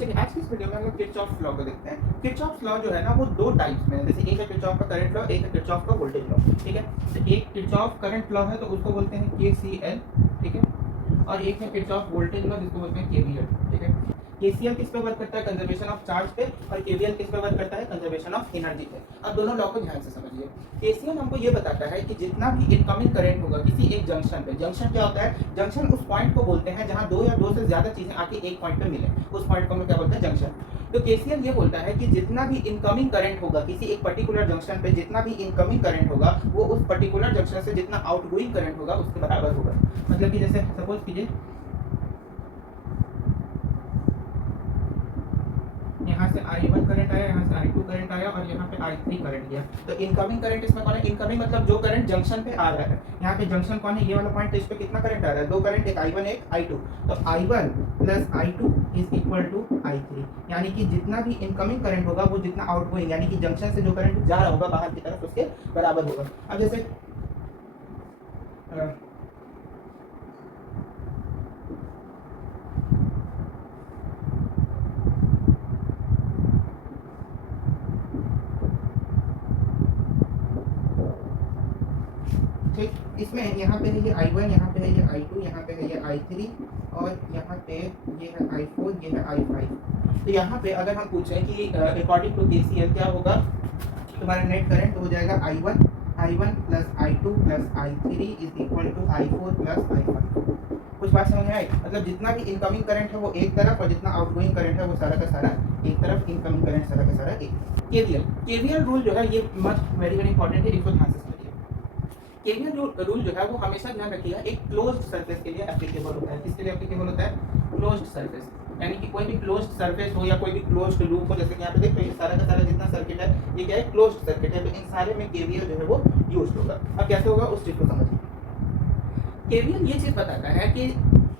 चलिए आज की इस वीडियो में हम लोग किरचॉफ लॉ को देखते हैं। किरचॉफ लॉ जो है ना वो दो टाइप्स में है, जैसे एक है किरचॉफ का करंट लॉ, एक है किरचॉफ का वोल्टेज लॉ। ठीक है, तो एक किरचॉफ करंट लॉ है तो उसको बोलते हैं केसीएल। ठीक है, और एक है किरचॉफ वोल्टेज लॉ जिसको बोलते हैं केवीएल। ठीक है, केसीएल किस पे वर्क करता है? कंजर्वेशन ऑफ चार्ज पे, और केवीएल किस पे वर्क करता है? कंजर्वेशन ऑफ एनर्जी पे। अब दोनों लॉ को ध्यान से समझिए। केसीएल हमको ये बताता है कि जितना भी इनकमिंग करंट होगा किसी एक जंक्शन पे, जंक्शन क्या होता है? जंक्शन उस पॉइंट को बोलते हैं जहां दो या दो से ज्यादा चीजें आके एक पॉइंट पे मिले, उस पॉइंट को हम क्या बोलते हैं? जंक्शन। तो केसीएल ये बोलता है कि जितना भी इनकमिंग करंट होगा किसी एक पर्टिकुलर जंक्शन पे, जितना भी इनकमिंग करंट होगा वो उस पर्टिकुलर जंक्शन से जितना आउटगोइंग करंट होगा उसके बराबर होगा। मतलब कि जैसे सपोज कीजिए यहाँ से I1 करंट आया, यहाँ से I2 करंट आया और यहाँ पे I3 करंट गया। तो इनकमिंग करंट इसमें कौन है? इनकमिंग मतलब जो करंट जंक्शन पे आ रहा है। यहाँ पे जंक्शन कौन है? ये वाला पॉइंट। इस पे कितना करंट आ रहा है? दो करंट, एक I1 एक I2। तो I1 plus I2 is equal to I3, यानी कि जितना भी इनकमिंग करंट होगा वो जितना आउटगोइंग यानी कि जंक्शन से जो करंट जा रहा होगा बाहर की तरफ उसके बराबर होगा। अब जैसे ठीक, इसमें यहाँ पे है ये I1, यहाँ पे है ये I2, यहाँ पे है ये I3 और यहाँ पे ये है I4, ये है I5। तो यहाँ पे अगर हम पूछें कि अकॉर्डिंग टू केसीएल क्या होगा तुम्हारा नेट करंट, तो हो जाएगा I1 plus I2 plus I3 is equal to I4 plus I5। कुछ बात समझ में आई? मतलब जितना भी इनकमिंग करंट है वो एक तरफ और जितना आउटगोइंग करंट है वो सारा का सारा एक तरफ, इनकमिंग करंट सारा का सारा एक। केवीएल रूल जो है ये मस्ट वेरी वेरी इंपॉर्टेंट है, इसको ध्यान से समझिए। केवीएल रूल जो है वो हमेशा ध्यान रखिएगा एक क्लोज्ड सरफेस के लिए एप्लीकेबल होता है। किसके लिए एप्लीकेबल होता है? क्लोज्ड सरफेस, यानी कि कोई भी क्लोज्ड सरफेस हो या कोई भी क्लोज्ड लूप हो। जैसे कि यहाँ पे देखो ये सारा का सारा जितना सर्किट है ये क्या है? क्लोज्ड सर्किट है। तो इन सारे में केवीएल जो है वो यूज्ड होगा। अब कैसे होगा उस चीज को समझिए। केवीएल ये चीज बताता है कि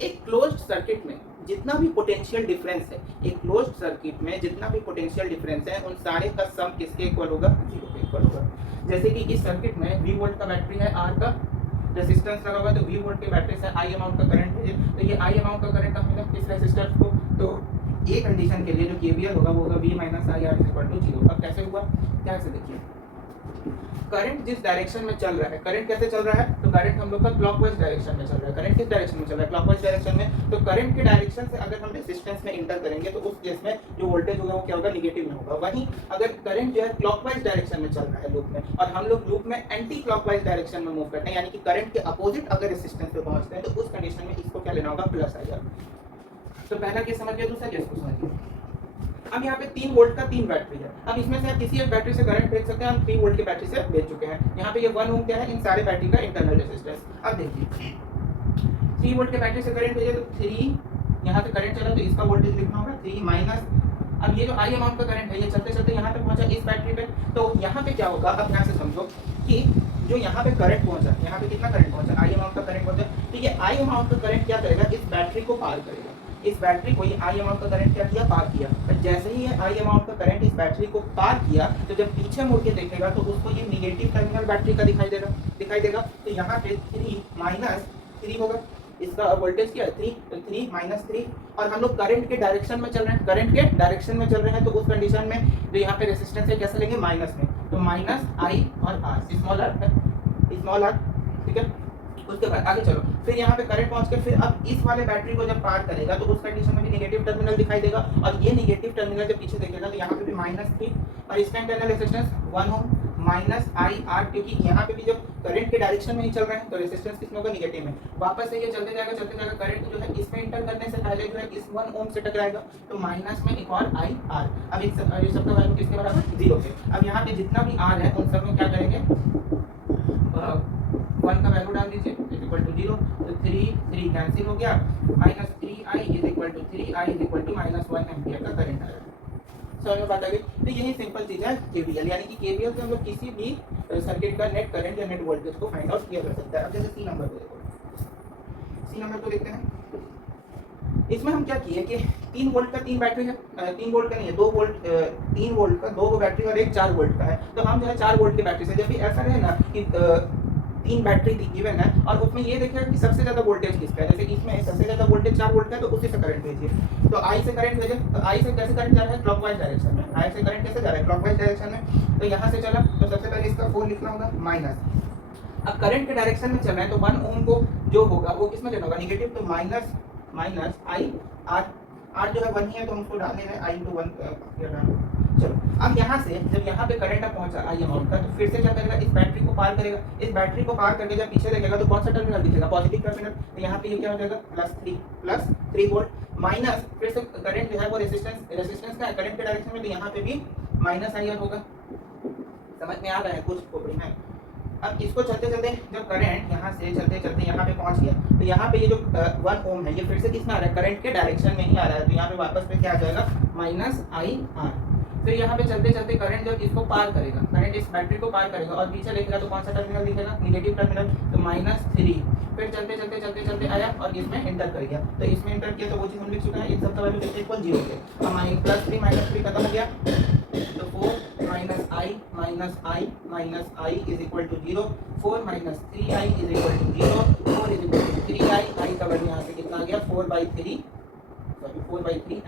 एक क्लोज्ड सर्किट में जितना भी पोटेंशियल डिफरेंस है, एक क्लोज्ड सर्किट में जितना भी पोटेंशियल डिफरेंस है उन सारे का सम किसके इक्वल होगा? जीरो के इक्वल होगा। जैसे कि इस सर्किट में V वोल्ट का बैटरी है, R का रेजिस्टेंस लगा हुआ है, तो V वोल्ट के बैटरी से I अमाउंट का करंट है, तो ये I अमाउंट का करंट कहाँ मिला? इस रेजिस्टेंस को। तो ये कंडीशन के लिए जो केवीएल होगा वो होगा V minus I R equal to zero. अब कैसे हुआ? क्या से देखिए, करंट जिस डायरेक्शन में चल रहा है, करंट कैसे चल रहा है? तो करंट हम लोग का क्लॉकवाइज डायरेक्शन में चल रहा है। करंट किस डायरेक्शन में चल रहा है? क्लॉकवाइज डायरेक्शन में। तो करंट के डायरेक्शन से अगर हम रेजिस्टेंस में इंटर करेंगे तो उस केस में जो वोल्टेज होगा वो क्या होगा? निगेटिव में होगा। वहीं अगर करंट जो है क्लॉकवाइज डायरेक्शन में चल रहा है लूप में, और हम लोग लूप में एंटी क्लॉकवाइज डायरेक्शन में मूव करते हैं, यानी कि करंट के अपोजिट अगर रेजिस्टेंस पे पहुंचते हैं तो उस कंडीशन में इसको क्या लेना होगा? Plus IR। तो पहला केस समझ गए, दूसरा केस को समझिए। अब यहाँ पे 3 वोल्ट का 3 बैटरी है। अब इसमें से आप किसी एक बैटरी से करंट भेज सकते हैं। हम 3 वोल्ट की बैटरी से भेज चुके हैं। यहाँ पे ये 1 ओम क्या है? इन सारे बैटरी का इंटरनल रेजिस्टेंस। अब देखिए 3 वोल्ट के बैटरी से करंट भेजे तो 3 यहाँ पे करंट चला तो इसका वोल्टेज लिखना होगा 3 माइनस। अब ये जो I अमाउंट का करंट है ये चलते चलते यहाँ पे पहुंचा इस बैटरी पे। तो यहाँ पे क्या होगा? अब यहाँ से समझो कि जो यहाँ पे करंट पहुंचा, यहाँ पे कितना करंट पहुंचा? I अमाउंट का करंट पहुंचा। तो ये I अमाउंट का करंट क्या करेगा? इस बैटरी को पार करेगा। इस बैटरी को ये I अमाउंट का करंट क्या किया? पार किया। पर जैसे ही ये I अमाउंट का करंट इस बैटरी को पार किया तो जब पीछे मुड़ के देखेगा तो उसको ये निगेटिव टर्मिनल बैटरी का दिखाई देगा। तो यहाँ पे 3 माइनस 3 होगा। इसका वोल्टेज क्या है? 3, तो 3 माइनस 3। और हम लोग करंट के डायरेक्शन में चल रहे हैं, करंट के डायरेक्शन में चल रहे हैं, तो उस कंडीशन में जो यहाँ पे रेजिस्टेंस है कैसे लेंगे? माइनस में। तो माइनस I और R, स्मॉल r। ठीक है, उसके बाद आगे चलो। फिर यहाँ पे करंट पहुंच के फिर अब इस वाले बैटरी को जब पार करेगा तो उस कंडीशन में भी नेगेटिव टर्मिनल दिखाई देगा। और ये नेगेटिव टर्मिनल जब पीछे देखेगा तो यहाँ पे भी -3 और इसका इंटरनल रेजिस्टेंस 1 ओम माइनस IR, क्योंकि यहाँ पे भी जब करंट के डायरेक्शन में ही चल रहे हैं तो रेजिस्टेंस किसमें होगा? निगेटिव में। वापस से ये चलते जाएगा करंट जो है इसमें इंटर करने से पहले जो है इस 1 ओम से टकराएगा तो माइनस में एक और IR। अब इन सबका वैल्यू किसके बराबर? 0 पे। अब यहाँ पे जितना भी R है उन सब में क्या करेंगे? 1 का वैल्यू डाल दीजिए इज इक्वल टू 0। तो 3 कैंसिल हो गया, minus 3I is equal to 3I is equal to -1 ampere का करंट आएगा। समझ में बात आ गई? तो यही सिंपल चीज है केवीएल, यानी कि केवीएल से हम लोग किसी भी सर्किट का नेट करंट या नेट वोल्टेज को फाइंड आउट किया जा सकता है। अब जैसे सी नंबर को देखो, सी नंबर को देखते हैं। इसमें हम क्या किए कि 3 वोल्ट का 3 बैटरी है, 3 वोल्ट का नहीं है, 2 वोल्ट, 3 वोल्ट का 2 बैटरी और एक 4 वोल्ट का है। तो हम जो है 4 वोल्ट की बैटरी से, जब भी ऐसा रहे ना कि 3 बैटरी गिवन है और उसमें ये देखिएगा कि सबसे ज़्यादा वोल्टेज किसका है। जैसे इसमें सबसे ज़्यादा वोल्टेज 4 वोल्ट का है तो उसी से करंट भेजिए। तो आई से करंट भेजें तो आई से कैसे करंट जा रहा है, क्लॉकवाइज डायरेक्शन में। आई से करंट कैसे जा रहा है, क्लॉकवाइज डायरेक्शन में। तो यहाँ से चला तो सबसे पहले इसका 4 लिखना होगा माइनस। अब करंट के डायरेक्शन में चल रहा है तो 1 ओम को जो होगा वो किसमें जाना होगा, निगेटिव। तो माइनस आई आर जो है 1 ही है तो हम उसको डालने हैं आई इंटू 1। चलो अब यहाँ से जब यहाँ पे करंट अब पहुंचा आई अमाउंट का तो फिर से क्या करेगा, इस बैटरी को पार करेगा। इस बैटरी को पार करके जब पीछे देखेगा तो कौन सा टर्मिनल दिखेगा, पॉजिटिव टर्मिनल। तो यहाँ पे ये क्या हो जाएगा +3 वोल्ट माइनस फिर से करंट जो है वो रेजिस्टेंस का है करंट के डायरेक्शन में, तो यहाँ पे भी माइनस आई होगा। समझ में आ रहा है कुछ खोपड़ी में। अब इसको चलते चलते जब करंट यहाँ से चलते चलते यहाँ पे पहुँच गया तो यहाँ पे ये जो 1 ओम है ये फिर से किसमें आ रहा है, करंट के डायरेक्शन में ही आ रहा है। तो यहाँ पे वापस पे क्या आ जाएगा -IR। फिर यहाँ पे चलते चलते करंट जब इसको पार करेगा, करंट इस बैटरी को पार करेगा और पीछे देखेगा तो कौन सा टर्मिनल दिखेगा, निगेटिव टर्मिनल। तो -3 फिर चलते चलते आया और इसमें एंटर कर गया। तो इसमें एंटर किया तो वो चीज़ हम लिख चुका है, इन सब का वैल्यू इक्वल 0 है। अब +3 -3 खत्म हो गया तो 4 -I is equal to 0। 4 -3I is equal to 0। 4 is equal to 3I। I का वैल्यू यहाँ से कितना आ गया 4/3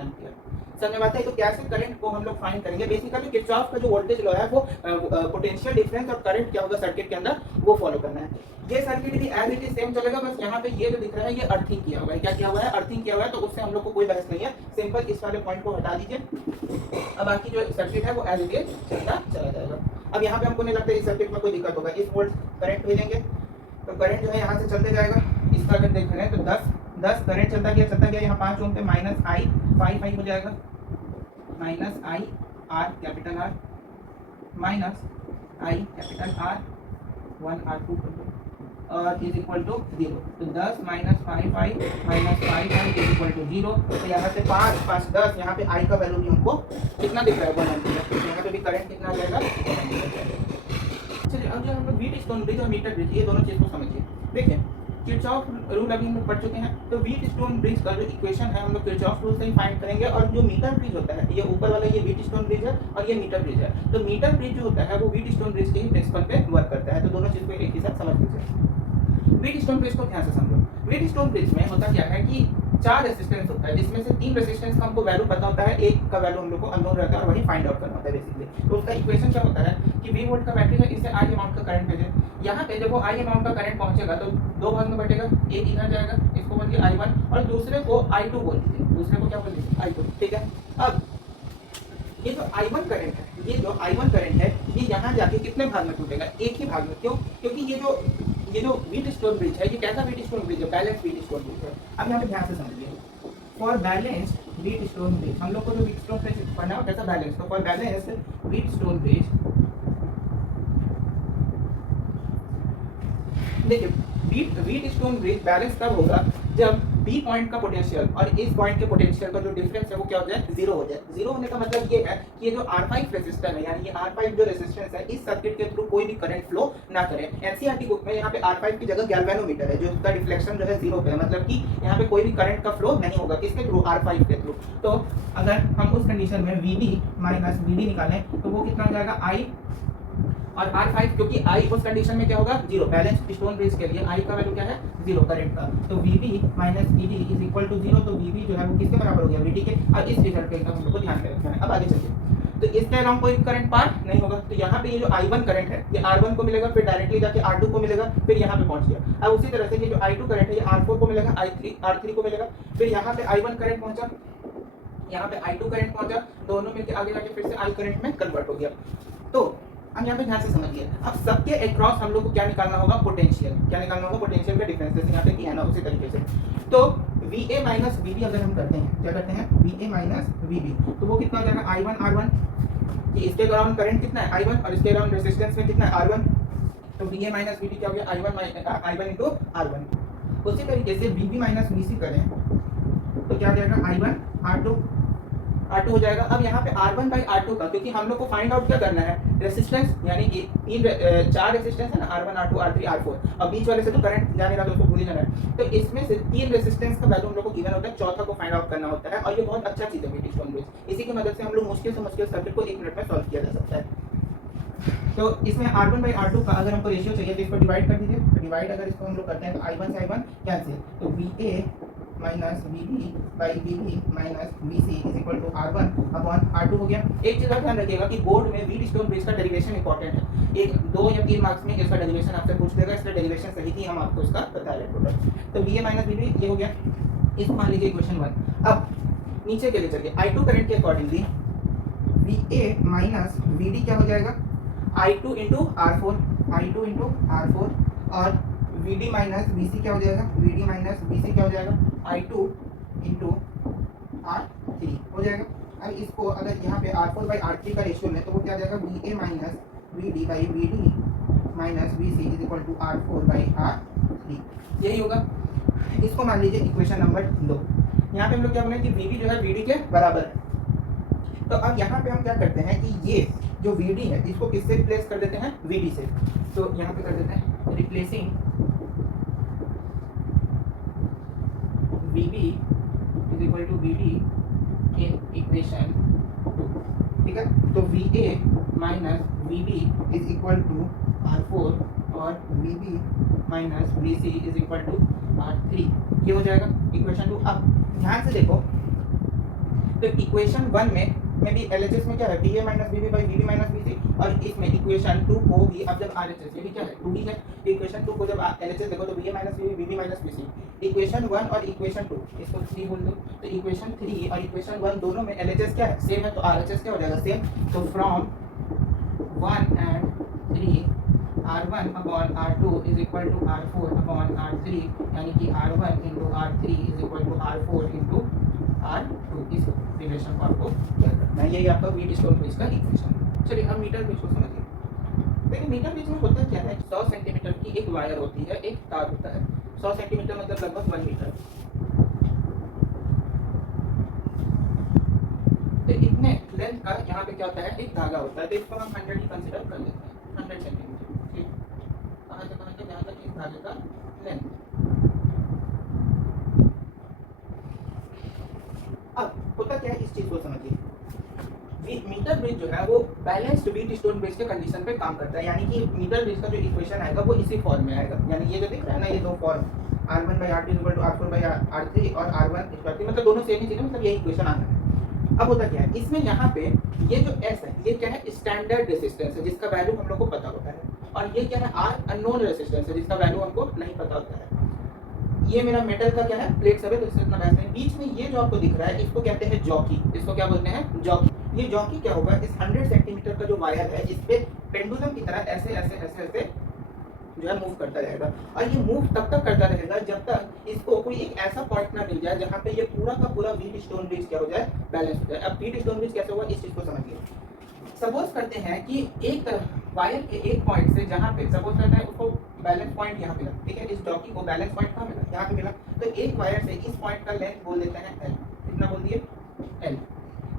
एम्पियर। समझ में आता है। तो कैसे करंट को हम लोग फाइंड करेंगे, बेसिकली किरचॉफ का जो वोल्टेज लॉ है वो पोटेंशियल डिफरेंस और करंट क्या होगा सर्किट के अंदर वो फॉलो करना है। ये सर्किट भी एज इट इज सेम चलेगा, बस यहाँ पे ये जो दिख रहा है ये अर्थिंग किया हुआ है। क्या किया हुआ है, अर्थिंग किया हुआ है। तो उससे हम लोग को कोई बहस नहीं है, सिंपल इस वाले पॉइंट को हटा दीजिए। अब बाकी जो सर्किट है वो एज इट इज चलता चला जाएगा। अब यहाँ पे हमको नहीं लगता इस सर्किट में कोई दिक्कत होगा। इस वोल्ट करंट भेजेंगे तो करंट जो है यहाँ से चलते जाएगा। इसका अगर देख रहे हैं तो 10 करंट चलता गया यहाँ 5 ओम पे -I 5 हो जाएगा -I R capital R -I capital R 1 R2 और इज इक्वल टू 0। तो 10 -5 इज इक्वल टू 0। तो यहाँ से 5 10 यहाँ पे I का वैल्यू भी हमको कितना दिख रहा है 1 एम्पियर। तो यहाँ पे भी करंट कितना आ जाएगा। चलिए अब जो हम लोग व्हीटस्टोन ब्रिज और मीटर ब्रिज ये दोनों चीज़ को समझिए। देखिए किरचॉफ रूल अभी हम लोग पढ़ चुके हैं। तो व्हीटस्टोन ब्रिज का जो इक्वेशन है हम लोग किरचॉफ रूल से ही फाइंड करेंगे। और जो मीटर ब्रिज होता है ये ऊपर वाला ये व्हीटस्टोन ब्रिज है और ये मीटर ब्रिज है। तो मीटर ब्रिज जो होता है वो व्हीटस्टोन ब्रिज के ही प्रिंसिपल पे वर्क करता है। तो दोनों चीज़ को एक ही साथ समझ लीजिए। व्हीटस्टोन ब्रिज को ध्यान से समझो। व्हीटस्टोन ब्रिज में होता क्या है कि 4 रेजिस्टेंस होता है जिसमें से 3 रेजिस्टेंस का हमको वैल्यू पता होता है, एक का वैल्यू हम लोग को अननोन रहता है और वही फाइंड आउट करना होता है बेसिकली। तो उसका इक्वेशन क्या होता है कि V वोल्ट का बैटरी है, इससे I अमाउंट का करंट भेजें। यहाँ पे जब वो I अमाउंट का करंट पहुंचेगा तो 2 भाग में बटेगा, एक इधर जाएगा, इसको बोलिए I1 और दूसरे को I2 बोल दीजिए। दूसरे को क्या बोल दीजिए, I2। ठीक है। अब ये जो I1 करंट है, ये यहाँ जाके कितने भाग में टूटेगा, एक ही भाग में। क्यों, क्योंकि ये जो व्हीटस्टोन ब्रिज है ये कैसा व्हीटस्टोन ब्रिज है, बैलेंस व्हीटस्टोन ब्रिज है। अब यहाँ पे ध्यान से समझिए, फॉर बैलेंस व्हीटस्टोन ब्रिज हम लोग को जो व्हीटस्टोन ब्रिज पढ़ना है कैसा बैलेंस। तो फॉर बैलेंस व्हीटस्टोन ब्रिज देखिए व्हीटस्टोन ब्रिज बैलेंस तब होगा जब बी पॉइंट का पोटेंशियल और इस पॉइंट के पोटेंशियल का जो डिफरेंस है वो क्या हो जाए, 0 हो जाए। 0 होने का मतलब ये है कि ये जो R5 रेजिस्टर है यानी ये R5 जो रेजिस्टेंस है इस सर्किट के थ्रू कोई भी करंट फ्लो ना करे। एनसीईआरटी बुक में यहाँ पे R5 की जगह गैल्वेनोमीटर है जो इसका डिफ्लेक्शन जो है 0 पे है, मतलब कि यहाँ पे कोई भी करंट का फ्लो नहीं होगा। किसके थ्रू, R5 के थ्रू। तो अगर हम उस कंडीशन में VB माइनस VD निकालें तो वो कितना हो जाएगा I और R5, क्योंकि I उस कंडीशन में क्या होगा 0। बैलेंस स्टोन ब्रिज के लिए I का वैल्यू क्या है 0 करंट का। तो VB minus VD is equal to 0। तो VB जो है वो किसके बराबर हो गया, VD के। और इस रिजल्ट का एकदम हम लोग को ध्यान में रखना है। अब आगे चलिए, तो इसके अलावा कोई करंट पार नहीं होगा। तो यहाँ पे ये जो I1 करंट है ये R1 को मिलेगा, फिर डायरेक्टली जाके R2 को मिलेगा, फिर यहाँ पे पहुंच गया। अब उसी तरह से ये जो I2 करंट है ये R4 को मिलेगा, R3 को मिलेगा, फिर यहाँ पे I1 करंट पहुंचा, यहाँ पे I2 करंट पहुंचा, दोनों मिलकर आगे जाके फिर से I करंट में कन्वर्ट हो गया। तो अब यहाँ पे ध्यान से समझिए, अब सबके अक्रॉस हम लोग को क्या निकालना होगा, पोटेंशियल। क्या निकालना होगा, पोटेंशियल का डिफरेंस। जैसे यहाँ पे किया ना उसी तरीके से। तो VA माइनस VB अगर हम करते हैं, क्या करते हैं, VA माइनस VB, तो वो कितना हो जाएगा I1 R1 कि इसके अराउंड करंट कितना है I1 और इसके अराउंड रेजिस्टेंस में कितना है R1। तो VA माइनस VB क्या हो गया I1 इंटू R1। उसी तरीके से VB माइनस VC करें तो क्या हो जाएगा I1 R2 हो जाएगा। अब यहाँ पे R1 बाई R2 का, क्योंकि हम लोग को फाइंड आउट क्या करना है, रेजिस्टेंस, यानी कि 4 रेजिस्टेंस है ना, R1 R2 R3 R4, और बीच वाले से तो करंट जाने का तो उसको भूल ही जाना है। तो इसमें से 3 रेजिस्टेंस का वैल्यू हम लोग को गिवन होता है, चौथा को फाइंड आउट करना होता है। और ये बहुत अच्छा चीज़ है व्हीटस्टोन ब्रिज। इसी की मदद से हम लोग मुश्किल से मुश्किल सर्किट को 1 मिनट में सॉल्व किया जा सकता है। तो इसमें R1/R2 का अगर हमको रेशियो चाहिए तो इसको डिवाइड कर दीजिए। तो डिवाइड अगर इसको हम लोग करते हैं तो I1 से I1 कैंसिल, तो VA minus VB/VB minus VC is equal to R1/R2 हो गया। एक चीज़ और ध्यान रखिएगा कि बोर्ड में व्हीट स्टोन ब्रिज का डेरिवेशन इंपॉर्टेंट है। एक 2 या 3 मार्क्स में इसका डेरिवेशन आपसे पूछ लेगा, इसका डेरिवेशन सही थी हम आपको इसका बता रहे टोटल। तो VA माइनस VB ये हो गया, इसको मान लीजिए इक्वेशन 1। अब नीचे के लिए चलिए, I2 करंट के अकॉर्डिंगली VA माइनस VD क्या हो जाएगा, I2 इंटू R4 और VD माइनस VC क्या हो जाएगा, VD माइनस VC क्या हो जाएगा, I2 इंटू R3 हो जाएगा। अब इसको अगर यहाँ पे R4/R3 का रेशियो लें तो वो क्या आ जाएगा, VA minus VD/VD minus VC is equal to R4/R3, यही होगा। इसको मान लीजिए इक्वेशन नंबर 2। यहाँ पे हम लोग क्या बोले कि VB जो है VD के बराबर है। तो अब यहाँ पे हम क्या करते हैं कि ये जो VD है इसको किससे रिप्लेस कर देते हैं, VD से। तो यहाँ पे कर देते हैं replacing VB is equal to VD in equation 2, ठीक है। तो VA minus VB is equal to R4 और VB minus VC is equal to R3, ये हो जाएगा इक्वेशन 2। अब ध्यान से देखो, तो इक्वेशन 1 में भी LHS में क्या है, VA minus VB/VB minus VC, और इसमें इक्वेशन 2 को भी अब जब RHS, ये भी क्या है 2D है, इक्वेशन 2 को जब LHS देखो तो VA minus VB VB minus VC, equation 1 और इक्वेशन 2 इसको 3 बोल दो। तो इक्वेशन 3 और इक्वेशन 1 दोनों में LHS क्या है, सेम है, तो RHS क्या हो जाएगा, सेम। तो from 1 and 3 R1/R2 is equal to R4/R3, यानी कि R1 into R3 is equal to R4 into R2। इस रिलेशन को आपको याद रखना है, यही आपका व्हीट स्टोन ब्रिज का इक्वेशन। चलिए अब मीटर ब्रिज को समझिए। देखिए मीटर ब्रिज में होता क्या है, 100 सेंटीमीटर की एक वायर होती है, एक तार होता है। 100 सेंटीमीटर मतलब लगभग 1 मीटर। तो इतने लेंथ का यहाँ पे क्या होता है, एक धागा होता है। तो इसको हम 100 ही कंसिडर कर लेते हैं, 100 सेंटीमीटर, ठीक। कहाँ से जहाँ तक इस धागे का लेंथ। अब होता क्या है, इस चीज को समझिए। मीटर ब्रिज जो है वो बैलेंस्ड व्हीट स्टोन ब्रिज के कंडीशन पे काम करता है, यानी कि मीटर ब्रिज का जो इक्वेशन आएगा वो इसी फॉर्म में आएगा। यानी ये जो दिख रहा है ना, ये दो form R1/R2 equal to R4/R3 और R1 मतलब दोनों सेम ही चीज़ है, मतलब यही इक्वेशन आता है। अब होता क्या है, इसमें यहाँ पे ये जो S है ये क्या है, स्टैंडर्ड रेजिस्टेंस है जिसका वैल्यू हम लोग को पता होता है, और ये क्या है, R अननोन रेजिस्टेंस है जिसका वैल्यू हमको नहीं पता होता है। ये मेरा मेटल का क्या है, प्लेट सब है, तो इससे इतना बहस नहीं। बीच में ये जो आपको दिख रहा है इसको कहते हैं जॉकी, इसको क्या बोलते हैं, जॉकी। ये जॉकी क्या होगा, इस 100 सेंटीमीटर का जो वायर है इस पे पेंडुलम की तरह ऐसे ऐसे ऐसे ऐसे जो है मूव करता रहेगा, और ये मूव तब तक करता रहेगा जब तक इसको कोई एक ऐसा पॉइंट ना मिल जाए जहाँ पे ये पूरा का पूरा व्हीट स्टोन ब्रिज क्या हो जाए, बैलेंस हो जाए। अब व्हीट स्टोन ब्रिज कैसे होगा, इस चीज को समझिए। सपोज करते हैं कि एक वायर के एक पॉइंट से जहाँ पे सपोज करते हैं उसको बैलेंस पॉइंट यहाँ मिला, ठीक है, इस जॉकी को बैलेंस पॉइंट कहाँ मिला, यहाँ पे मिला। तो एक वायर से इस पॉइंट का लेंथ बोल देते हैं L, कितना बोल दिए, L।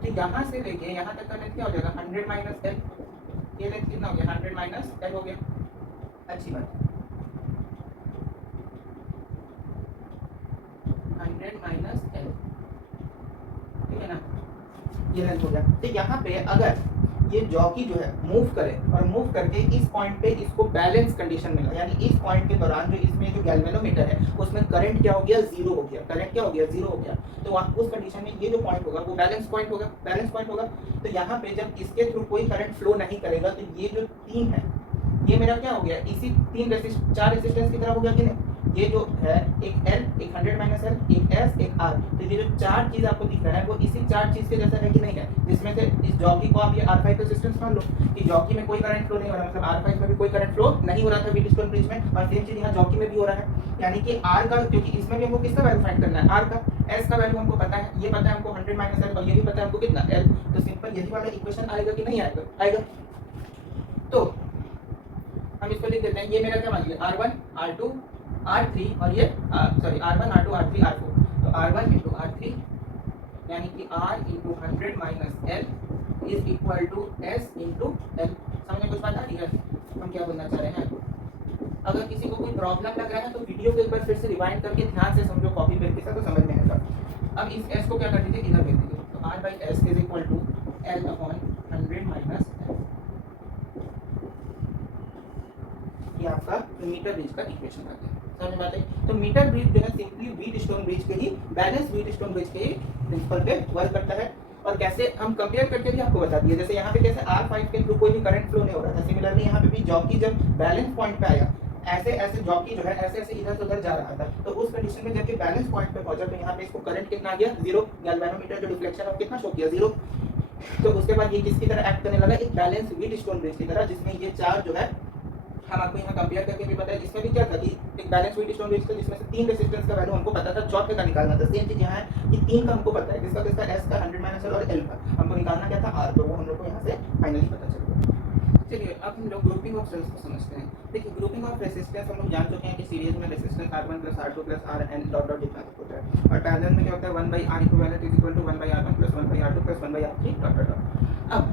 तो यहाँ से लेके यहाँ तक का लेंथ क्या हो जाएगा, 100 माइनस L। ये लेंथ कितना हो गया, 100 माइनस L हो गया। अच्छी बात, 100 माइनस L, ठीक है ना, ये लेंथ हो गया। तो यहाँ पे अगर ये जॉकी जो है मूव करे और मूव करके इस पॉइंट पे इसको बैलेंस कंडीशन मिला, यानी इस पॉइंट के दौरान जो इसमें जो गैल्वेनोमीटर है उसमें करंट क्या हो गया, जीरो हो गया, करंट क्या हो गया, जीरो हो गया। तो वहाँ उस कंडीशन में ये जो पॉइंट होगा वो बैलेंस पॉइंट होगा, बैलेंस पॉइंट होगा। तो यहाँ पे जब इसके थ्रू कोई करंट फ्लो नहीं करेगा तो ये जो 3 है ये मेरा क्या हो गया, इसी 4 रेजिस्टेंस की तरह हो गया कि नहीं। ये जो है एक L, एक 100 माइनस L, एक S, एक R। तो ये जो 4 चीज आपको दिख रहा है वो इसी 4 चीज के जैसा है कि नहीं है, जिसमें से इस जॉकी को आप ये R5 रेजिस्टेंस मान लो कि जॉकी में कोई करंट फ्लो नहीं हो रहा, मतलब R5 में भी कोई करंट फ्लो नहीं हो रहा था व्हीट स्टोन ब्रिज में, और सेम चीज यहाँ जॉकी में भी हो रहा है। यानी कि R का, क्योंकि इसमें भी हमको किसका वैल्यू फाइंड करना है, R का। S का वैल्यू हमको पता है, ये पता है हमको 100 माइनस L, और ये भी पता है हमको कितना L। तो सिंपल यही वाला इक्वेशन आएगा कि नहीं आएगा, आएगा। तो हम इसको लिख देते हैं, ये मेरा क्या मान लीजिए R1 R2 R3 और ये sorry R1 R2 R3 R4। तो R1 इंटू R3 यानी कि R into 100 minus L is equal to S into L। समझ में कुछ बात आ रही है, हम क्या बोलना चाह रहे हैं। अगर किसी को कोई प्रॉब्लम लग रहा है तो वीडियो के ऊपर फिर से रिवाइंड करके ध्यान से समझो, कॉपी पेन के साथ, तो समझ में आएगा। अब इस S को क्या कर दीजिए, इधर भेज दीजिए। तो R by S is equal to L upon 100 minus L। Metre bridge का इक्वेशन आ गया। समझ में आता है? तो मीटर ब्रिज जो है सिंपली व्हीटस्टोन ब्रिज के ही बैलेंस व्हीटस्टोन ब्रिज के ही प्रिंसिपल पे वर्क करता है। और कैसे हम कंपेयर करके भी आपको बता दिया, जैसे यहाँ पे कैसे R5 के थ्रू कोई भी करंट फ्लो नहीं हो रहा था, सिमिलरली यहाँ पे भी जॉकी जब बैलेंस पॉइंट पे आया, ऐसे ऐसे जॉकी जो है ऐसे ऐसे इधर से उधर जा रहा था, तो उस कंडीशन में जब ये बैलेंस पॉइंट पे पहुंचा तो यहाँ पे इसको करंट कितना आ गया, 0। गैल्वेनोमीटर जो डिफ्लेक्शन ऑफ कितना शो किया, 0। तो उसके बाद ये किसकी तरह एक्ट करने लगा, एक बैलेंस व्हीटस्टोन ब्रिज की तरह, जिसमें ये चार जो है हम आपको यहाँ कंपेयर करके भी बताया। इसमें भी क्या था कि एक बैलेंस व्हीटस्टोन ब्रिज था जिसमें से 3 रेजिस्टेंस का वैल्यू हमको पता था, चौथे का निकालना था। सेम चीज यहाँ है कि 3 का हमको पता है, किसका किसका, S का 100 - L और L का हमको निकालना क्या था, R। तो वो हम लोग को यहाँ से फाइनली पता चल गया। चलिए अब हम लोग ग्रुपिंग ऑफ सेल्स को समझते हैं। देखिए ग्रुपिंग ऑफ रेजिस्टेंस हम लोग जान चुके हैं कि सीरीज में resistance R1 + R2 + Rn dot dot इतना होता है, और पैरेलल में क्या होता है 1/R equivalent = 1/R1 + 1/R2 + 1/R3 dot dot dot. अब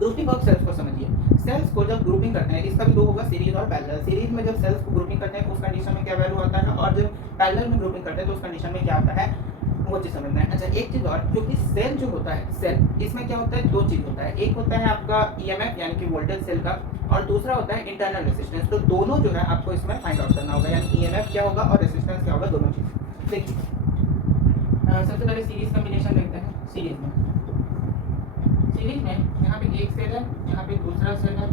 ग्रुपिंग ऑफ सेल्स को समझिए। सेल्स को जब ग्रुपिंग करते हैं, इसका भी दो होगा, सीरीज और पैरेलल। सीरीज में जब सेल्स को ग्रुपिंग करते हैं उस कंडीशन में क्या वैल्यू आता है, और जब पैरेलल में ग्रुपिंग करते हैं तो उस कंडीशन में क्या आता है, वो चीज समझना है। अच्छा एक चीज और, जो कि सेल जो होता है, सेल इसमें क्या होता है, दो चीज होता है। एक होता है आपका ईएमएफ यानी कि वोल्टेज सेल का, और दूसरा होता है इंटरनल रेजिस्टेंस। तो दोनों जो है आपको इसमें फाइंड आउट करना होगा, यानी ईएमएफ क्या होगा और रेजिस्टेंस क्या होगा, दोनों चीज। देखिए सबसे पहले सीरीज कॉम्बिनेशन देखते हैं। सीरीज में यहाँ पे एक सेल है, यहाँ पे दूसरा सेल है,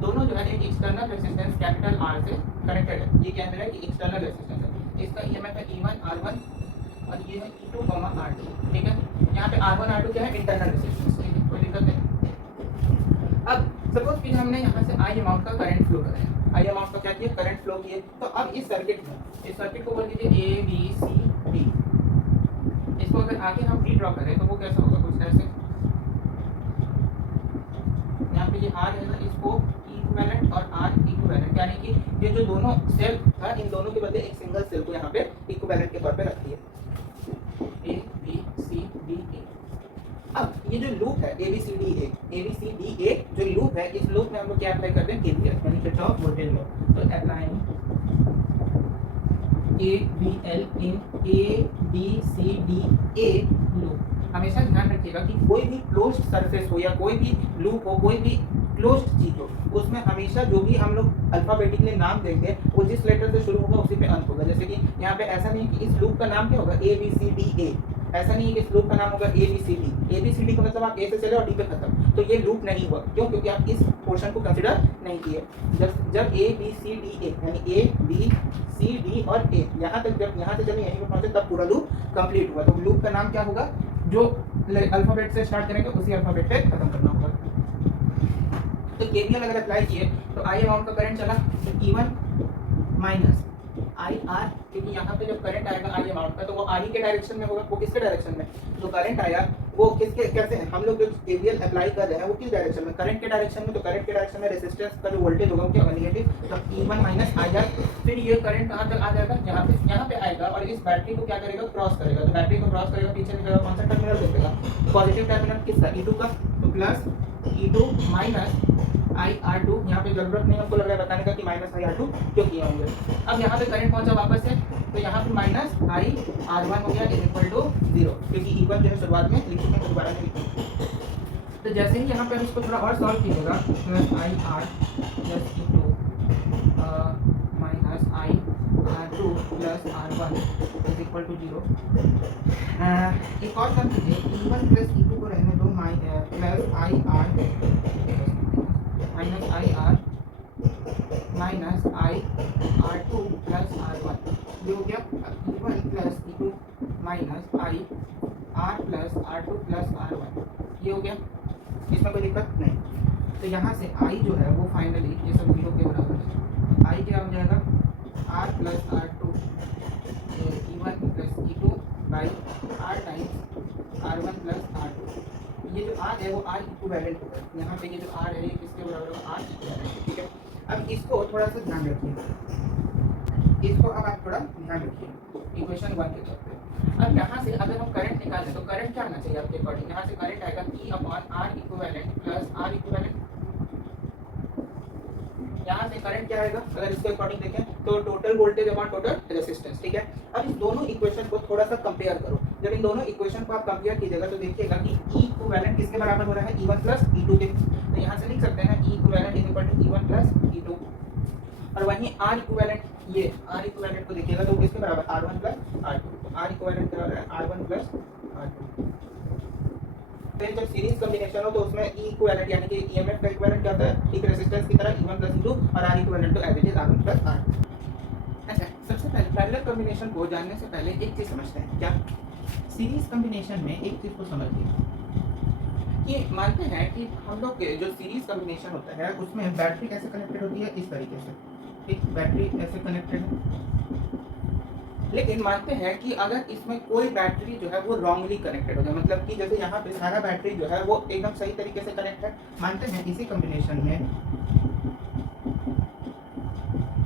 दोनों जो है एक एक्सटर्नल रेजिस्टेंस कैपिटल R से कनेक्टेड है। ये क्या है कि एक्सटर्नल रेजिस्टेंस है, इसका ईएमएफ है E1 R1 और ये है E2 R2। ठीक है, यहाँ पे R1 R2 क्या है, इंटरनल रेजिस्टेंस। ठीक है, कोई दिक्कत नहीं। अब सपोज कि हमने यहाँ से I अमाउंट का करंट फ्लो करा है, I अमाउंट का क्या किया, करंट फ्लो किए। तो अब इस सर्किट को बोल दीजिए A B C D। इसको अगर आगे हम ड्रॉ करें तो वो कैसा होगा, कुछ ऐसे। यहाँ पे ये R है ना, इसको इक्विवेलेंट और R इक्विवेलेंट, यानी कि ये जो दोनों सेल था इन दोनों के बदले एक सिंगल सेल को यहाँ पे इक्विवेलेंट के तौर पे रख दिए, A B C D A। अब ये जो लूप है A B C D A जो लूप है, इस लूप में हम लोग क्या अप्लाई करते हैं, KVL यानी किरचॉफ वोल्टेज लॉ। तो applying KVL in A B C D A loop. हमेशा ध्यान रखिएगा कि कोई भी क्लोज्ड सरफेस हो या कोई भी लूप हो, कोई भी क्लोज्ड चीज हो, उसमें हमेशा जो भी हम लोग अल्फाबेटिकली नाम देंगे वो जिस लेटर से शुरू होगा उसी पे अंत होगा। जैसे कि यहाँ पे ऐसा नहीं कि इस लूप का नाम क्या होगा, A B C D A। ऐसा नहीं है कि इस लूप का नाम होगा A B C D का मतलब आप A से चले और D पे खत्म, तो ये लूप नहीं हुआ। क्यों? क्योंकि आप इस पोर्शन को कंसिडर नहीं किए। जब A B C D A यानी A B C D और A यहाँ तक, जब यहाँ से चले यहीं पे पहुंचे तब पूरा लूप कंप्लीट हुआ। तो लूप का नाम क्या होगा, जो अल्फाबेट से स्टार्ट करेंगे उसी अल्फाबेट पे खत्म करना होगा। तो केवीएल अगर अप्लाई किए तो I अमाउंट का करंट चला, तो E1 माइनस IR, क्योंकि यहाँ पे जब करंट आएगा I अमाउंट का तो वो RE के डायरेक्शन में होगा। वो किसके डायरेक्शन में, जो करंट आया वो किसके, कैसे है, हम लोग जो केवीएल अप्लाई कर रहे हैं वो किस डायरेक्शन में, करंट के डायरेक्शन में। तो करंट के डायरेक्शन में रेजिस्टेंस का जो वोल्टेज होगा वो क्या होगा, नेगेटिव। तो E1 माइनस IR, फिर ये करंट कहाँ तक आ जाएगा, यहाँ पे आएगा और इस बैटरी को क्या करेगा, क्रॉस करेगा। तो बैटरी को क्रॉस करेगा, पीछे निकलेगा, कौन सा टर्मिनल देखेगा, पॉजिटिव टर्मिनल किसका, E2 का। तो प्लस E2 माइनस IR2, यहाँ पे जरूरत नहीं हमको लग रहा है बताने का कि माइनस IR2 क्यों किए होंगे। अब यहाँ पे करंट पहुंचा वापस से, तो यहाँ पे माइनस IR1 हो गया = 0, क्योंकि E1 जो है शुरुआत में लिख चुके हैं तो दोबारा नहीं लिखेंगे। तो जैसे ही यहाँ पे इसको थोड़ा और सॉल्व कीजिएगा, plus IR plus E2 minus IR2 plus R1 = 0। एक और काम कीजिए, E1 प्लस E2 को रहने दो, plus IR minus IR minus IR2 plus R1, ये हो गया E1 plus E2 minus IR plus R2 plus R1, ये हो गया। इसमें कोई दिक्कत नहीं। तो यहाँ से I जो है वो फाइनली ये सब 0 के बराबर है। I क्या हो जाएगा, R plus R2 E1 plus E2 by R times R1 plus R2। ये जो R है वो R इक्विवेलेंट होगा। यहाँ पे ये जो R है ये किसके बराबर होगा, R इक्विवेलेंट। ठीक है, अब इसको थोड़ा सा ध्यान रखिए, इसको अब आप थोड़ा ध्यान रखिए इक्वेशन 1 के तौर पे। अब यहाँ से अगर हम करंट निकालें तो करंट क्या आना चाहिए आपके अकॉर्डिंग, यहाँ से करंट आएगा E/R equivalent plus R equivalent. यहाँ से करंट क्या आएगा, अगर इसके अकॉर्डिंग देखें तो total voltage upon total resistance. ठीक है, अब इस दोनों इक्वेशन को थोड़ा सा कंपेयर करो। जब इन दोनों इक्वेशन को आप कंपेयर कीजिएगा तो देखिएगा कि E इक्विवेलेंट किसके बराबर हो रहा है, E1 प्लस E2 के। तो यहाँ से लिख सकते हैं E equivalent = E1 plus E2। और वहीं आर इक्विवेलेंट, ये आर इक्विवेलेंट को देखिएगा तो किसके बराबर, R1 प्लस R2, तो आर इक्विवेलेंट के बराबर है R1 प्लस R2। फिर जब सीरीज कॉम्बिनेशन हो तो उसमें ई इक्विवेलेंट यानी कि ईएमएफ का इक्विवेलेंट क्या होता है, एक रेजिस्टेंस की तरह E1 प्लस E2 और आर इक्विवेलेंट तो as it is R1 plus R2। अच्छा, सबसे पहले पैरेलल कॉम्बिनेशन को जानने से पहले एक चीज समझते हैं, क्या सीरीज कॉम्बिनेशन में एक चीज को समझिए कि मानते हैं कि हम लोग के जो सीरीज कॉम्बिनेशन होता है उसमें बैटरी कैसे कनेक्टेड होती है, इस तरीके से, एक बैटरी ऐसे कनेक्टेड है। लेकिन मानते हैं कि अगर इसमें कोई बैटरी जो है वो रॉन्गली कनेक्टेड हो जाए, मतलब कि जैसे यहाँ पे सारा बैटरी जो है वो एकदम सही तरीके से कनेक्ट है, मानते हैं इसी कॉम्बिनेशन में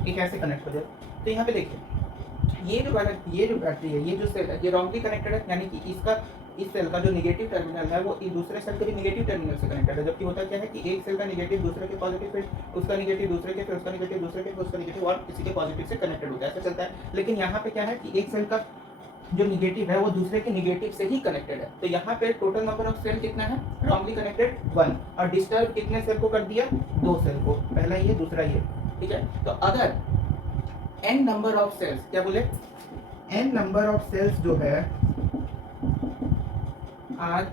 एक ऐसे कनेक्ट हो जाए, तो यहाँ पे देखिए ये जो बैटरी है, ये जो सेल है, ये रॉन्गली कनेक्टेड है, यानी कि इसका इस सेल का जो नेगेटिव टर्मिनल है वो दूसरे सेल के भी नेगेटिव टर्मिनल से कनेक्टेड है। जबकि होता क्या है कि एक सेल का नेगेटिव दूसरे के पॉजिटिव, फिर उसका नेगेटिव दूसरे के, फिर उसका नेगेटिव दूसरे के, फिर उसका नेगेटिव और किसी के पॉजिटिव से कनेक्टेड होता है, ऐसा चलता है। लेकिन यहाँ पे क्या है कि एक सेल का जो नेगेटिव है वो दूसरे के नेगेटिव से ही कनेक्टेड है। तो यहाँ पे टोटल नंबर ऑफ सेल कितना है, रॉन्गली कनेक्टेड 1, और डिस्टर्ब कितने सेल को कर दिया, 2 सेल को, पहला ये दूसरा ये, ठीक है। तो अगर n नंबर ऑफ सेल्स, क्या बोले, n नंबर ऑफ सेल्स जो है आर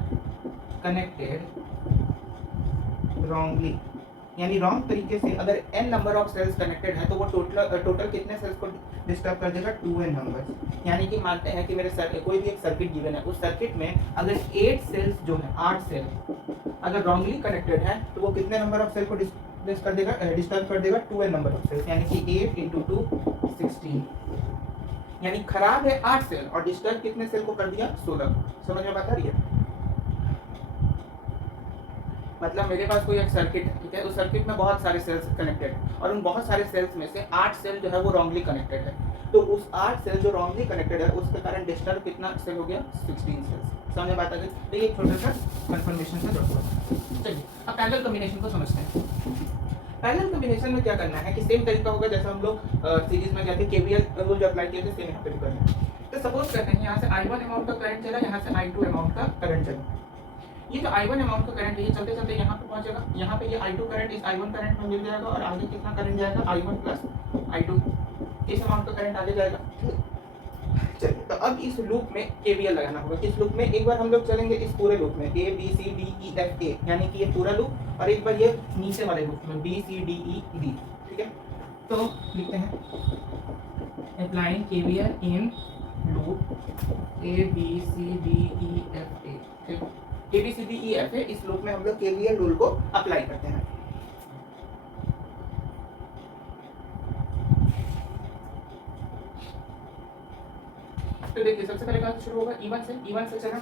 कनेक्टेड रॉन्गली, यानी रॉन्ग तरीके से अगर n number of cells connected है तो वो टोटल कितने सेल्स को डिस्टर्ब कर देगा, 2n नंबर्स। यानी कि मानते हैं कि मेरे कोई भी एक सर्किट गिवन है, उस सर्किट में अगर 8 सेल्स जो है, 8 सेल अगर रॉन्गली कनेक्टेड है तो वो कितने नंबर ऑफ सेल को डिस्टर्ब कर देगा, 2n नंबर ऑफ सेल्स, यानी कि 8 × 2 16, यानी खराब है 8 सेल और डिस्टर्ब कितने सेल को कर दिया, 16। समझ में बात आ रही है। मतलब मेरे पास कोई एक सर्किट है, ठीक है, उस सर्किट में बहुत सारे सेल्स कनेक्टेड है और उन बहुत सारे सेल्स में से 8 सेल जो है वो रॉन्गली कनेक्टेड है। तो उस 8 सेल जो रॉन्गली कनेक्टेड है उसके कारण डिस्टर्ब कितना सेल हो गया, 16 सेल्स। समझ में बात आ गई। तो ये एक छोटा सा कंफर्मेशन से जुड़ा हुआ है। चलिए अब पैरेलल कॉम्बिनेशन को समझते हैं। पैरेलल कॉम्बिनेशन में क्या करना है कि सेम तरीका होगा जैसे हम लोग सीरीज में जाके केवीएल रूल जो अप्लाई किए थे, सेम यहाँ पे भी करना है। तो सपोज करते हैं यहाँ से I1 अमाउंट का करंट चला, यहाँ से I2 अमाउंट का करंट चला। ये जो I1 अमाउंट का करंट है ये चलते चलते यहाँ पे पहुंचेगा, यहाँ पे ये I2 करंट इस I1 करंट में मिल जाएगा और आगे कितना करंट जाएगा, I1 प्लस I2, इस अमाउंट का करंट आगे जाएगा। चलिए तो अब इस लूप में KVL लगाना होगा। किस लूप में, एक बार हम लोग चलेंगे इस पूरे लूप में A B C D E F A, यानी कि ये पूरा लूप, और एक बार ये नीचे वाले लूप में B C D E D, ठीक है। तो लिखते हैं applying KVL in loop A B C D E F A, ठीक। A B C D E F A, इस लूप में हम लोग KVL रूल को अप्लाई करते हैं। तो देखिए सबसे पहले कहाँ शुरू होगा, E1 से चला,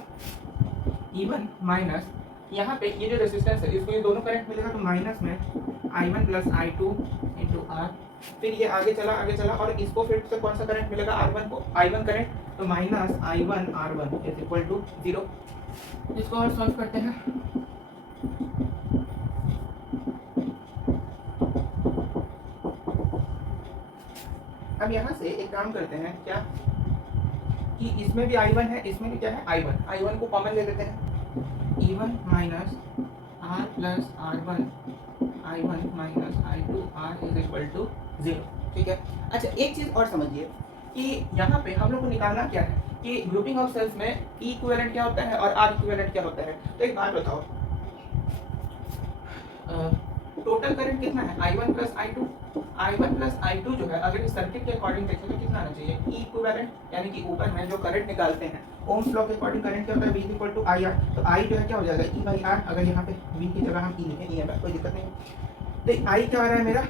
E1 माइनस यहाँ पे ये जो रेजिस्टेंस है इसको ये दोनों करंट मिलेगा तो माइनस में I1 plus I2 into R, फिर ये आगे चला और इसको फिर से कौन सा करंट मिलेगा, R1 को, I1 करंट, तो minus I1 R1 is equal to 0। इसको और सॉल्व करते हैं। अब यहाँ से एक काम करते हैं क्या कि इसमें भी I1 है, इसमें भी क्या है, I1 को कॉमन ले लेते हैं। E1 minus R plus R1, I1 minus I2 R is equal to 0, ठीक है। अच्छा एक चीज़ और समझिए कि यहाँ पे हम लोग को निकालना क्या है कि ग्रुपिंग ऑफ सेल्स में E इक्विवेलेंट क्या होता है और R इक्विवेलेंट क्या होता है। तो एक बात बताओ, टोटल करंट कितना है, I1 प्लस I2 जो है अगर इस सर्किट के अकॉर्डिंग देखें तो कितना आना चाहिए, E इक्विवेलेंट, यानी कि ऊपर में जो करंट निकालते हैं ओम्स लॉ के अकॉर्डिंग करंट क्या होता है, V इक्वल टू IR, तो I जो है क्या हो जाएगा, E बाई R। अगर यहाँ पे V की जगह हम E लिखें, E है कोई दिक्कत नहीं। तो I क्या आ रहा है मेरा,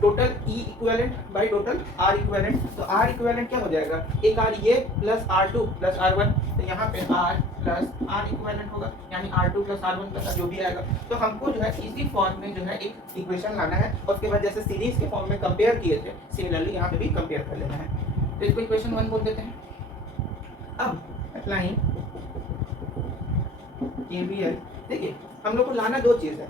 total E equivalent by total R equivalent, तो R इक्विवेलेंट क्या हो जाएगा, एक R ये प्लस R2 प्लस R1, तो यहाँ पे R प्लस R इक्विवेलेंट होगा, यानी R2 प्लस R1 प्लस जो भी आएगा। तो हमको जो है इसी फॉर्म में जो है एक इक्वेशन लाना है और उसके बाद जैसे सीरीज के फॉर्म में कंपेयर किए थे सिमिलरली यहाँ पे भी कंपेयर कर लेना है। तो इसको इक्वेशन 1 बोल देते हैं। अब अप्लाइंग KVL, देखिए हम लोग को लाना दो चीज़ है,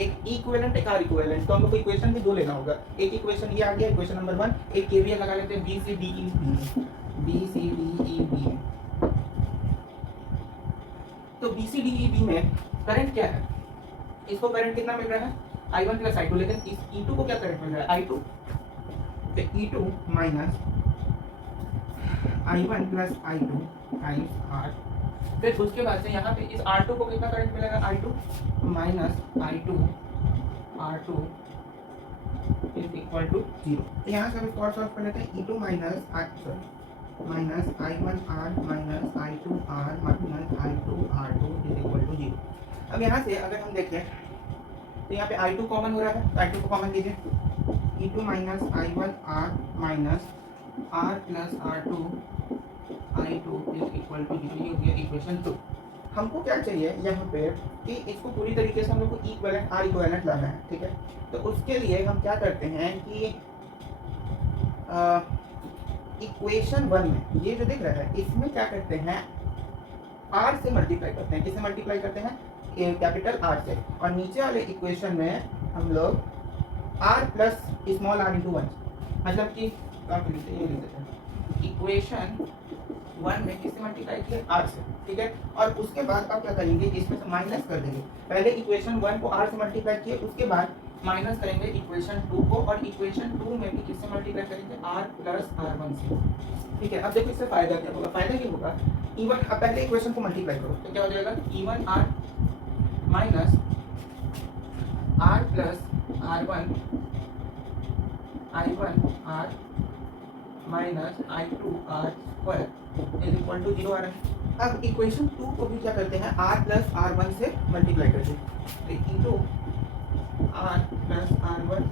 एक इक्विवेलेंट एक आर इक्विवेलेंट, तो हम लोग को इक्वेशन भी दो लेना होगा। एक इक्वेशन ये आ गया इक्वेशन नंबर 1, एक KVL लगा लेते हैं B C D E B। तो B C D E B में करंट क्या है, इसको करंट कितना मिल रहा है, I1 प्लस I2, लेकिन इस E2 को क्या करंट मिल रहा है, I2, तो E2 minus I1 plus I2 times R। फिर उसके बाद से यहाँ पे इस R2 को कितना करंट मिलेगा, I2 minus I2 R2 is equal to 0। तो यहाँ से हम इसको और सॉल्व कर लेते हैं। E2 minus minus I1R minus I2R minus I2R2 is equal to 0। अब यहाँ से अगर हम देखें तो यहाँ पे I2 कॉमन हो रहा है, तो I2 को कॉमन लीजिए। E2 minus I1R minus R plus R2 I2 is equal to 0। ये हो गया इक्वेशन 2। हमको क्या चाहिए यहाँ पे कि इसको पूरी तरीके से हम लोग को इक्विवेलेंट आर इक्विवेलेंट लाना है, ठीक है। तो उसके लिए हम क्या करते हैं कि इक्वेशन 1 में ये जो दिख रहा है इसमें क्या करते हैं, आर से मल्टीप्लाई करते हैं। किससे मल्टीप्लाई करते हैं, कैपिटल आर से। और नीचे वाले इक्वेशन में हम लोग R plus small R into 1, मतलब कि ये लिख देते हैं इक्वेशन 1 में किससे मल्टीप्लाई किया, आर से, ठीक है। और उसके बाद आप क्या करेंगे, इसमें से माइनस कर देंगे। पहले इक्वेशन 1 को आर से मल्टीप्लाई किए, उसके बाद माइनस करेंगे इक्वेशन 2 को, और इक्वेशन 2 में भी किससे मल्टीप्लाई करेंगे, आर प्लस R1 से, ठीक है। अब देखो इससे फायदा क्या होगा, फायदा ये होगा इवन, अब पहले इक्वेशन को मल्टीप्लाई करो तो क्या हो जाएगा, even R minus R plus R1 I1 R minus I2 R square is equal to 0 आ रहा है। अब इक्वेशन 2 को भी क्या करते हैं, R प्लस R1 से मल्टीप्लाई करते हैं। तो into R plus R1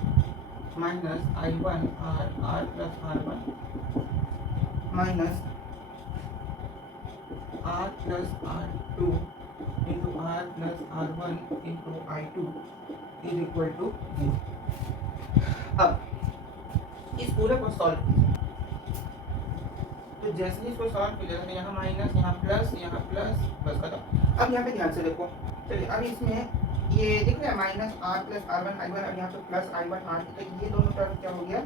minus I1 R plus R1 minus R plus R2 into R plus R1 into I2 is equal to 0। अब इस पूरे को सॉल्व कीजिए। तो जैसे ही इसको सॉल्व कीजिएगा तो यहाँ माइनस, यहाँ प्लस, बस खत्म। अब यहाँ पे ध्यान से देखो, चलिए अब इसमें ये दिख रहा है minus R plus R1 I1, अब यहाँ पे प्लस I1 R, तो ये दोनों टर्म क्या हो गया,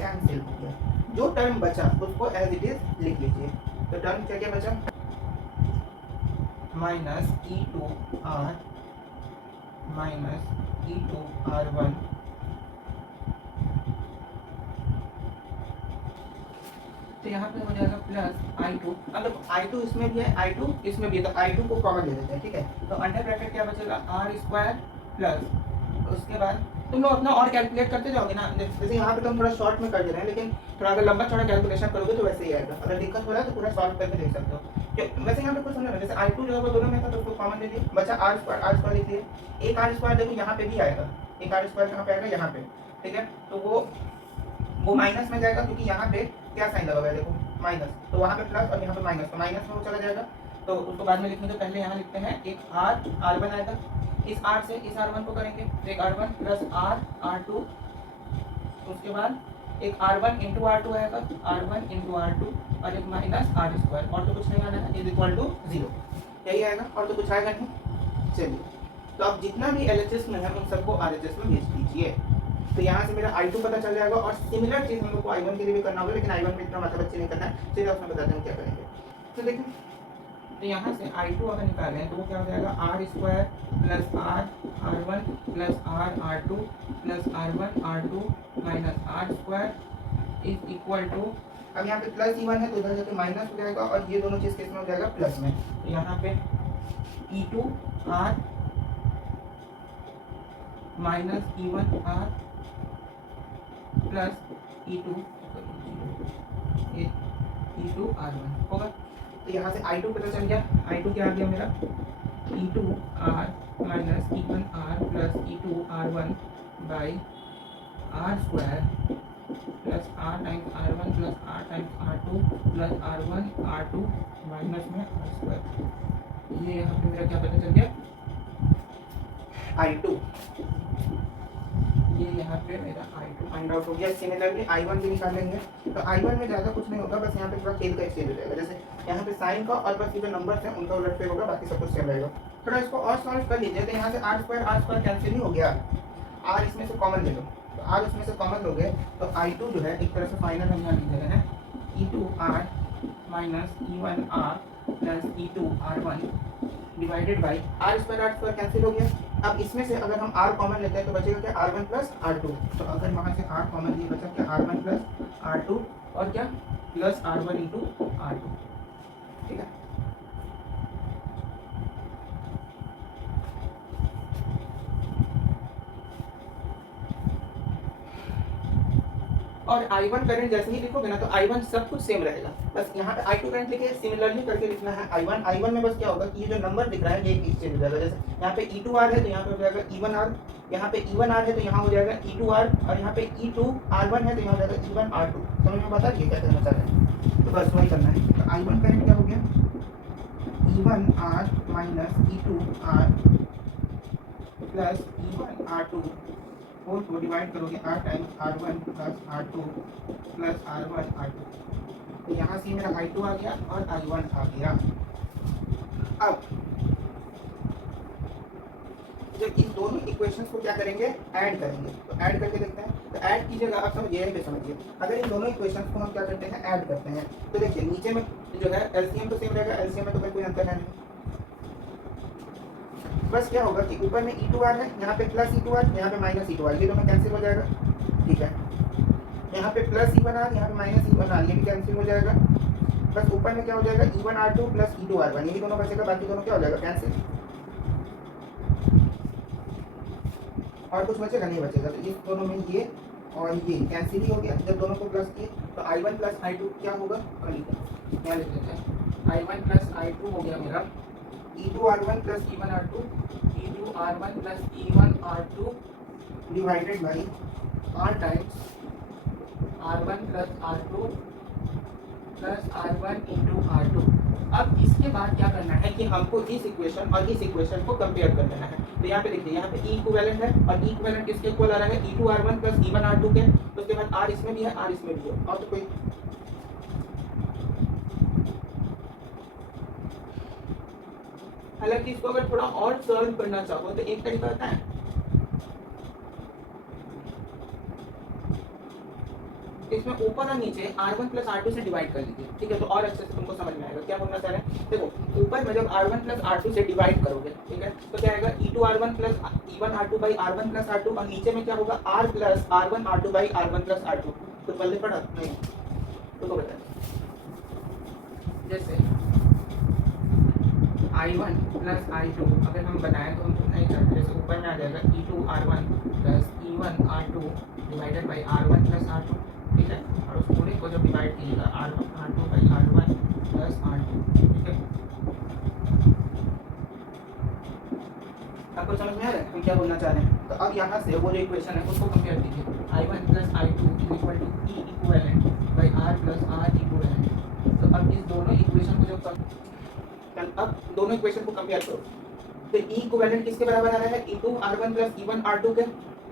कैंसिल हो गया। जो टर्म बचा उसको एज इट इज लिख लीजिए। तो टर्म क्या क्या बचा, minus E2 R minus E2 R1 तो यहाँ पे हो जाएगा प्लस I2। अब देखो I2 इसमें भी है, I2 इसमें भी है, तो I2 को कॉमन ले लेते हैं, ठीक है। तो अंडर ब्रैकेट क्या बचेगा, R स्क्वायर प्लस, उसके बाद तुम लोग अपना और कैलकुलेट करते जाओगे ना। जैसे यहाँ पे तो हम थोड़ा शॉर्ट में कर दे रहे हैं, लेकिन थोड़ा अगर लंबा चौड़ा कैलकुलेशन करोगे तो वैसे ही आएगा। अगर दिक्कत हो रहा है तो पूरा सॉल्व करके देख सकते हो। वैसे यहाँ पे कुछ समझ, जैसे I2 जो है वो दोनों में था तो उसको कॉमन ले लिए, बचा R स्क्वायर लिख लिए। एक R स्क्वायर देखो यहाँ पे भी आएगा, एक R स्क्वायर कहाँ पे आएगा, यहाँ पे, ठीक है। तो वो माइनस में जाएगा, क्योंकि यहाँ पे क्या साइन लगा हुआ है देखो, माइनस, तो वहाँ पे प्लस और यहाँ पे माइनस, तो माइनस में वो चला जाएगा। तो उसको बाद में लिखने के पहले यहाँ लिखते हैं एक R1 आएगा, इस R से इस R1 को करेंगे, तो एक R1 प्लस R2, उसके बाद एक R1 इंटू R2 आएगा, R1 इंटू R2, और एक माइनस R स्क्वायर, और तो कुछ नहीं आना है, इज इक्वल टू 0, यही आएगा, और तो कुछ आएगा नहीं। चलिए, तो अब जितना भी LHS में है उन सबको RHS में भेज दीजिए। तो यहाँ से मेरा I2 पता चल जाएगा, और सिमिलर चीज़ हम लोग को I1 के लिए भी करना होगा, लेकिन I1 में इतना मतलब अच्छे नहीं करना है। चलिए उसमें बताते हैं क्या करेंगे। तो देखिए, तो यहाँ से I2 अगर निकालें तो वो क्या हो जाएगा, R square plus R1 plus R2 plus R2 minus R square is equal to, अब यहाँ पे प्लस E1 है तो इधर जाके माइनस हो जाएगा, और ये दोनों चीज़ किसमें हो जाएगा, प्लस में। तो यहाँ पे E2 R minus E1 R plus E2 R1 होगा। तो यहाँ से I2 पता चल गया, I2 क्या आ गया मेरा, E2 R minus E1 R plus E2 R1 by R square plus R times R1 plus R times R2 plus R1 R2 minus में R स्क्वायर। ये यहाँ पे मेरा क्या पता चल गया, I2, ये यहाँ पे मेरा I2 फाइंड आउट हो गया। सिमिलरली I1 भी निकाल लेंगे। तो I1 में ज़्यादा कुछ नहीं होगा, बस यहाँ पे थोड़ा खेल का एक्सचेंज हो जाएगा, जैसे यहाँ पे साइन का और बस ये जो नंबर्स हैं उनका उलटफेर होगा, बाकी सब कुछ सेम रहेगा। थोड़ा इसको और सॉल्व कर लीजिए। तो यहाँ से R स्क्वायर कैंसिल ही हो गया, R इसमें से कॉमन ले लो, तो R इसमें से कॉमन लोगे तो I2 जो है एक तरह से फाइनल हम यहाँ लिख दे रहे हैं, E2 R minus E1 R plus E2R1 divided by R square cancel हो गया। अब इसमें से अगर हम r कॉमन लेते हैं तो बचेगा क्या R1 प्लस R2। तो अगर वहाँ से r कॉमन लिए बचा क्या R1 प्लस R2 और क्या प्लस R1 इंटू R2। ठीक है, और I1 करंट जैसे ही लिखोगे ना तो I1 सब कुछ सेम रहेगा, बस यहाँ पे I2 करंट लिखे सिमिलरली करके लिखना है I1 में बस क्या होगा कि ये जो नंबर दिख रहा है ये एक चेंज हो जाएगा। जैसे यहाँ पे E2R है तो यहाँ पे हो जाएगा E1R, यहाँ पे E1R है तो यहाँ हो जाएगा E2R, और यहाँ पे E2R1 है तो यहाँ हो जाएगा E1R2। समझ में बता रही है क्या करना चाह रहे हैं, तो बस वही करना है। तो I1 करंट क्या हो गया E1R minus E2R plus E1R2 four को डिवाइड करोगे R times R1 plus R2 plus R1 R2। तो यहाँ से मेरा I2 आ गया और I1 आ गया। अब जब इन दोनों इक्वेशंस को क्या करेंगे, ऐड करेंगे, तो ऐड करके देखते हैं। तो ऐड कीजिएगा, आप समझिए यहीं पे समझिए। अगर इन दोनों इक्वेशंस को हम क्या करते हैं, ऐड करते हैं, तो देखिए नीचे में जो है एलसीएम तो सेम रहेगा, एलसीएम में तो कोई अंतर है नहीं। बस क्या होगा कि ऊपर में E2R है, यहाँ पे प्लस E2R, यहाँ पे माइनस E2R, ये दोनों कैंसिल हो जाएगा। ठीक है, यहाँ पे प्लस E1R, यहाँ पे माइनस E1R, ये भी कैंसिल हो जाएगा। बस ऊपर में क्या हो जाएगा E1R2 प्लस E2R1, ये दोनों बचेगा, बाकी दोनों क्या हो जाएगा कैंसिल। और कुछ बचेगा नहीं बचेगा, तो इस दोनों में ये और ये कैंसिल ही हो गया। जब दोनों को प्लस किए तो I1 प्लस I2 क्या होगा, क्या लिख देते हैं, I1 प्लस I2 हो गया मेरा E2R1 plus E1R2, E2R1 plus E1R2 divided by R times R1 plus R2 plus R1 into R2। अब इसके बाद क्या करना है कि हमको इस इक्वेशन और इस इक्वेशन को कंपेयर कर लेना है। तो यहाँ पे देखिए, यहाँ पे E इक्विवेलेंट है और E इक्विवेलेंट किसके इक्वल आ रहा है, E2R1 प्लस E1R2 के। तो उसके बाद R इसमें भी है, R इसमें भी है, और तो कोई हालांकि इसको अगर थोड़ा और सॉल्व करना चाहो तो एक तरीका होता है, इसमें ऊपर और नीचे R1 प्लस R2 से डिवाइड कर लीजिए। ठीक है, तो और अच्छे से तुमको समझ में आएगा क्या बोलना चाह रहे हैं। देखो ऊपर में जब R1 प्लस R2 से डिवाइड करोगे, ठीक है, तो क्या आएगा E2R1 plus E1R2 by R1 plus R2, और नीचे में क्या होगा R plus R1 R2 by R1 plus R2। तो पहले पढ़ा नहीं तो बताए, जैसे I1 प्लस I2 अगर हम बनाएं तो हम नहीं करते, जैसे ऊपर में आ जाएगा E2R1 plus E1R2 divided by R1 plus R2। ठीक है, और उस पूरे को जब डिवाइड कीजिएगा R1 R2 by R1 plus R2। ठीक है, आपको समझ में आ रहा है हम क्या बोलना चाह रहे हैं। तो अब यहाँ से वो जो इक्वेशन है उसको कंपेयर कीजिए, I1 plus I2 is equal to E equivalent by R plus R equivalent. तो अब इस दोनों इक्वेशन को जब अब दोनों इक्वेशन को कंपेयर करो, तो E इक्विवेलेंट किसके बराबर आ रहा है, E2R1 प्लस E1R2 के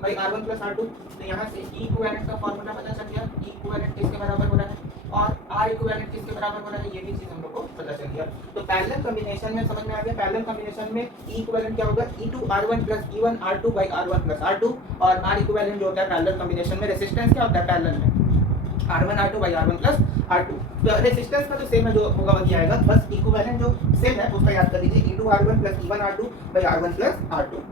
बाई R1 प्लस R2। तो यहाँ से E इक्विवेलेंट का फॉर्मूला पता चल गया, E इक्विवेलेंट किसके बराबर हो रहा है और R इक्विवेलेंट किसके बराबर हो रहा है, ये भी चीज हम लोग को पता चल गया। तो पैरेलल कॉम्बिनेशन में समझ में आ गया, पैरेलल कॉम्बिनेशन में E इक्विवेलेंट क्या होगा, E2R1 plus E1R2 by R1 plus R2, और R इक्विवेलेंट जो होता है पैरेलल कॉम्बिनेशन में रेजिस्टेंस क्या होता है पैरेलल में, R1 R2 by R1 plus R2। तो रेजिस्टेंस का जो सेम है जो होगा वही आएगा, बस इक्विवेलेंट जो सेम है उसका याद कर लीजिए, E2R1 plus E1R2 by R1 plus R2।